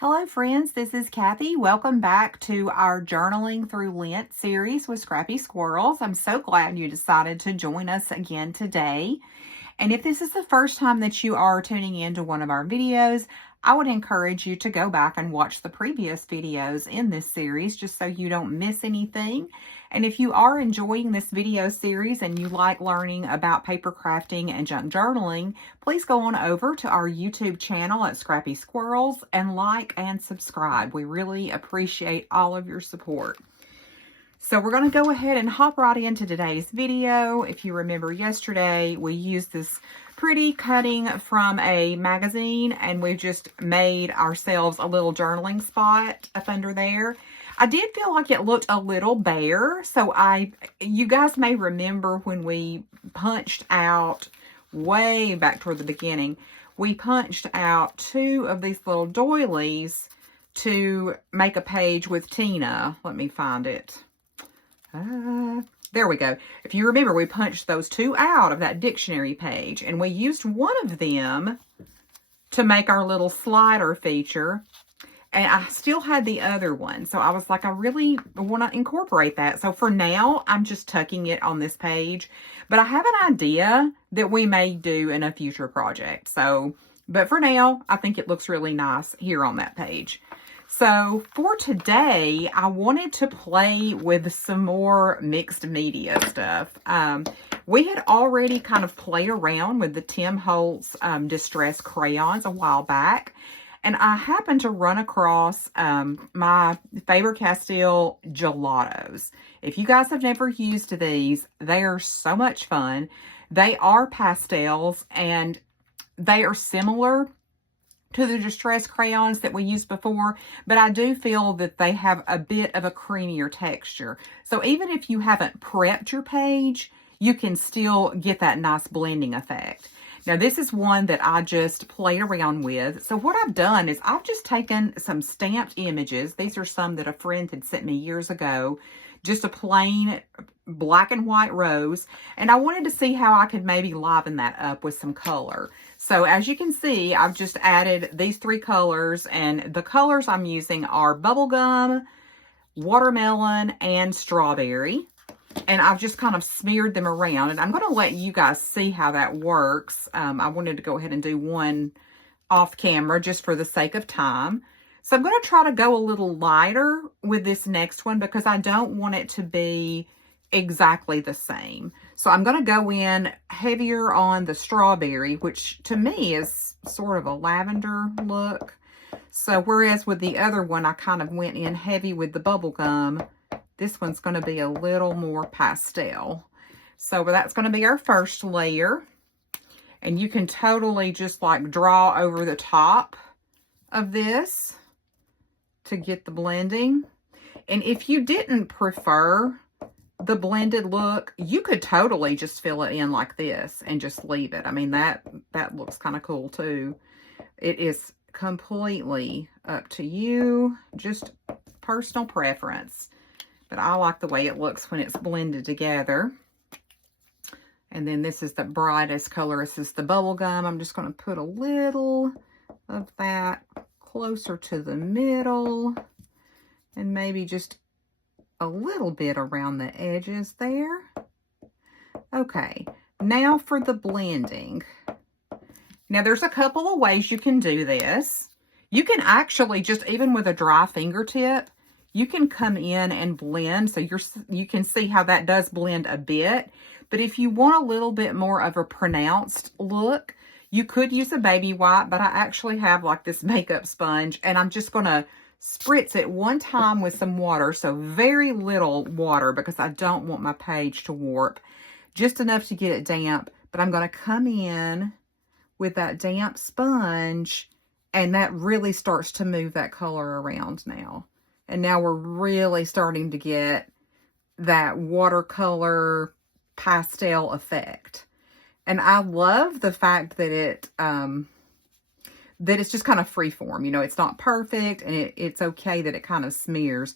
Hello friends, this is Kathy. Welcome back to our Journaling Through Lent series with Scrappy Squirrels. I'm so glad you decided to join us again today. And if this is the first time that you are tuning into one of our videos, I would encourage you to go back and watch the previous videos in this series just so you don't miss anything. And if you are enjoying this video series and you like learning about paper crafting and junk journaling, please go on over to our YouTube channel at Scrappy Squirrels and like and subscribe. We really appreciate all of your support. So we're going to go ahead and hop right into today's video. If you remember yesterday, we used this pretty cutting from a magazine and we've just made ourselves a little journaling spot up under there. I did feel like it looked a little bare, so you guys may remember when we punched out way back toward the beginning, we punched out two of these little doilies to make a page with Tina. Let me find it. There we go. If you remember, we punched those two out of that dictionary page, and we used one of them to make our little slider feature, and I still had the other one. So I was like, I really want to incorporate that. So for now, I'm just tucking it on this page, but I have an idea that we may do in a future project. So, but for now, I think it looks really nice here on that page. So for today, I wanted to play with some more mixed media stuff. We had already kind of played around with the Tim Holtz Distress crayons a while back, and I happened to run across my Faber-Castell gelatos. If you guys have never used these, they are so much fun. They are pastels, and they are similar to the Distress crayons that we used before, but I do feel that they have a bit of a creamier texture. So even if you haven't prepped your page, you can still get that nice blending effect. Now this is one that I just played around with. So what I've done is I've just taken some stamped images. These are some that a friend had sent me years ago, just a plain black and white rose, and I wanted to see how I could maybe liven that up with some color. So as you can see, I've just added these three colors, and the colors I'm using are bubblegum, watermelon, and strawberry. And I've just kind of smeared them around, and I'm going to let you guys see how that works. I wanted to go ahead and do one off camera just for the sake of time. So I'm going to try to go a little lighter with this next one because I don't want it to be exactly the same. So I'm going to go in heavier on the strawberry, which to me is sort of a lavender look. So whereas with the other one, I kind of went in heavy with the bubble gum, this one's going to be a little more pastel. So that's going to be our first layer. And you can totally just like draw over the top of this to get the blending. And if you didn't prefer the blended look, you could totally just fill it in like this and just leave it. I mean, that looks kind of cool too. It is completely up to you, just personal preference. But I like the way it looks when it's blended together. And then this is the brightest color. This is the bubble gum. I'm just going to put a little of that closer to the middle, and maybe just a little bit around the edges there. Okay, now for the blending. Now there's a couple of ways you can do this. You can actually just, even with a dry fingertip, you can come in and blend. So you can see how that does blend a bit. But if you want a little bit more of a pronounced look, you could use a baby wipe, but I actually have like this makeup sponge, and I'm just going to spritz it one time with some water. So very little water because I don't want my page to warp. Just enough to get it damp, but I'm going to come in with that damp sponge, and that really starts to move that color around now. And now we're really starting to get that watercolor pastel effect. And I love the fact that it's just kind of freeform. You know, it's not perfect, and it's okay that it kind of smears.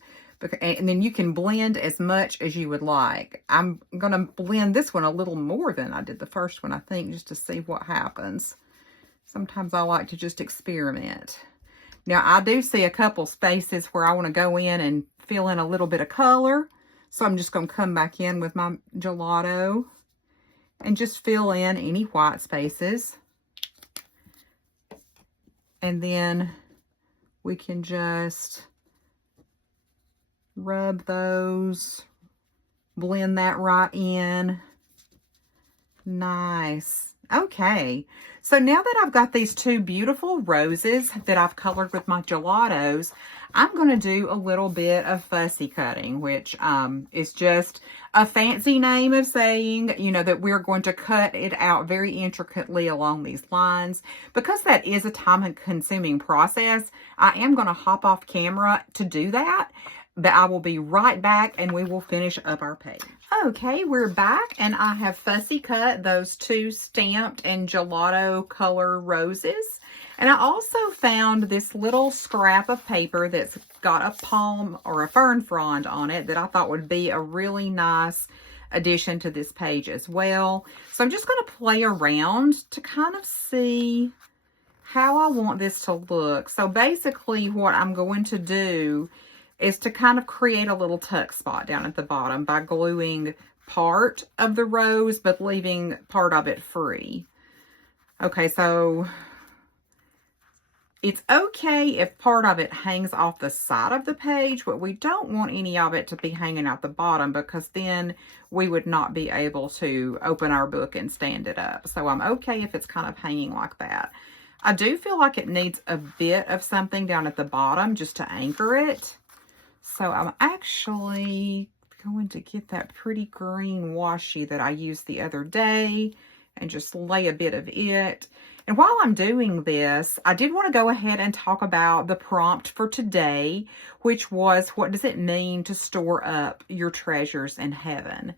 And then you can blend as much as you would like. I'm going to blend this one a little more than I did the first one, I think, just to see what happens. Sometimes I like to just experiment. Now, I do see a couple spaces where I want to go in and fill in a little bit of color. So I'm just going to come back in with my gelato and just fill in any white spaces. And then we can just rub those, blend that right in. Nice. Okay. So now that I've got these two beautiful roses that I've colored with my gelatos, I'm going to do a little bit of fussy cutting, which is just a fancy name of saying, you know, that we're going to cut it out very intricately along these lines. Because that is a time-consuming process, I am going to hop off camera to do that. But I will be right back and we will finish up our page. Okay, we're back and I have fussy cut those two stamped and gelato color roses. And I also found this little scrap of paper that's got a palm or a fern frond on it that I thought would be a really nice addition to this page as well. So I'm just going to play around to kind of see how I want this to look. So basically what I'm going to do is to kind of create a little tuck spot down at the bottom by gluing part of the rose, but leaving part of it free. Okay, so it's okay if part of it hangs off the side of the page, but we don't want any of it to be hanging out the bottom because then we would not be able to open our book and stand it up. So I'm okay if it's kind of hanging like that. I do feel like it needs a bit of something down at the bottom just to anchor it. So I'm actually going to get that pretty green washi that I used the other day and just lay a bit of it. And while I'm doing this, I did want to go ahead and talk about the prompt for today, which was, what does it mean to store up your treasures in heaven?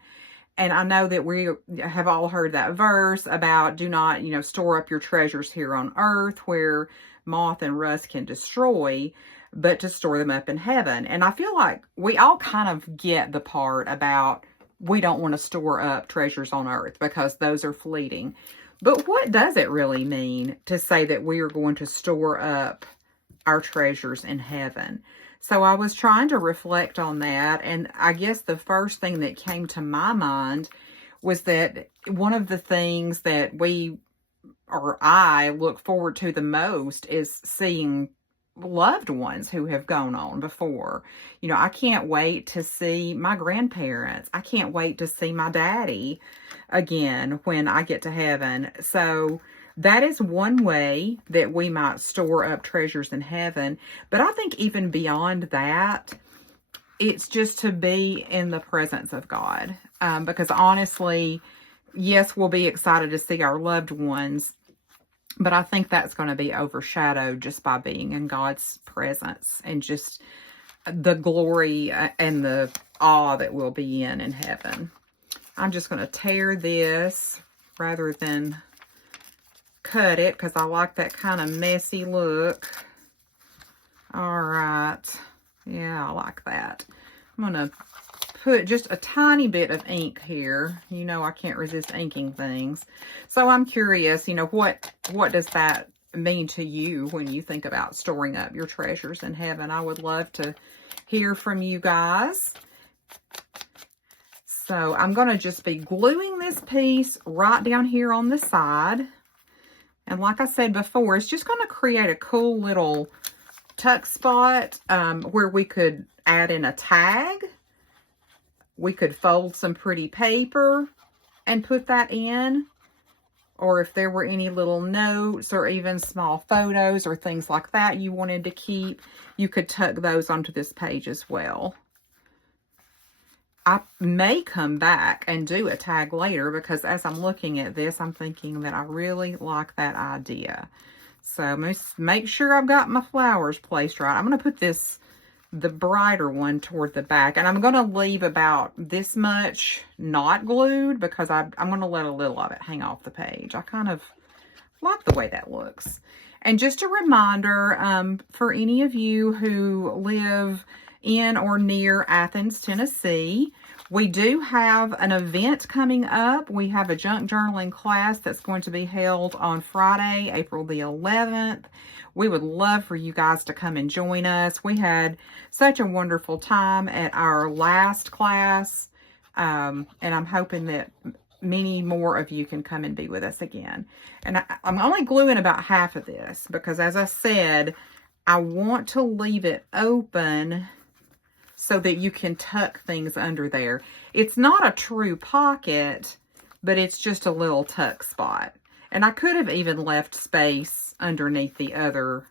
And I know that we have all heard that verse about do not, store up your treasures here on earth where moth and rust can destroy, but to store them up in heaven. And I feel like we all kind of get the part about we don't want to store up treasures on earth because those are fleeting. But what does it really mean to say that we are going to store up our treasures in heaven? So I was trying to reflect on that, and I guess the first thing that came to my mind was that one of the things that I look forward to the most is seeing loved ones who have gone on before. I can't wait to see my grandparents. I can't wait to see my daddy again when I get to heaven. So that is one way that we might store up treasures in heaven. But I think even beyond that, it's just to be in the presence of God. Because honestly, yes, we'll be excited to see our loved ones, but I think that's going to be overshadowed just by being in God's presence and just the glory and the awe that we'll be in heaven. I'm just going to tear this rather than cut it because I like that kind of messy look. All right. Yeah, I like that. I'm going to put just a tiny bit of ink here. I can't resist inking things. So I'm curious, what does that mean to you when you think about storing up your treasures in heaven? I would love to hear from you guys. So I'm going to just be gluing this piece right down here on the side. And like I said before, it's just going to create a cool little tuck spot where we could add in a tag. We could fold some pretty paper and put that in. Or if there were any little notes or even small photos or things like that you wanted to keep, you could tuck those onto this page as well. I may come back and do a tag later because as I'm looking at this, I'm thinking that I really like that idea. So I'm going to make sure I've got my flowers placed right. I'm going to put the brighter one toward the back, and I'm going to leave about this much not glued because I'm going to let a little of it hang off the page. I kind of like the way that looks. And just a reminder for any of you who live in or near Athens, Tennessee, We do have an event coming up. We have a junk journaling class that's going to be held on Friday, April the 11th. We would love for you guys to come and join us. We had such a wonderful time at our last class, and I'm hoping that many more of you can come and be with us again. And I'm only gluing about half of this because, as I said, I want to leave it open so that you can tuck things under there. It's not a true pocket, but it's just a little tuck spot. And I could have even left space underneath the other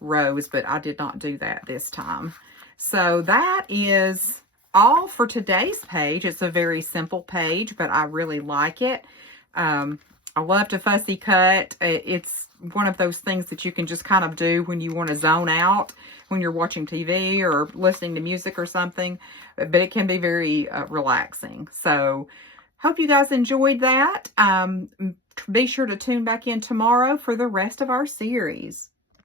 rows, but I did not do that this time. So that is all for today's page. It's a very simple page, but I really like it. I love to fussy cut. It's one of those things that you can just kind of do when you want to zone out, when you're watching TV or listening to music or something, but it can be very relaxing. So hope you guys enjoyed that. Be sure to tune back in tomorrow for the rest of our series.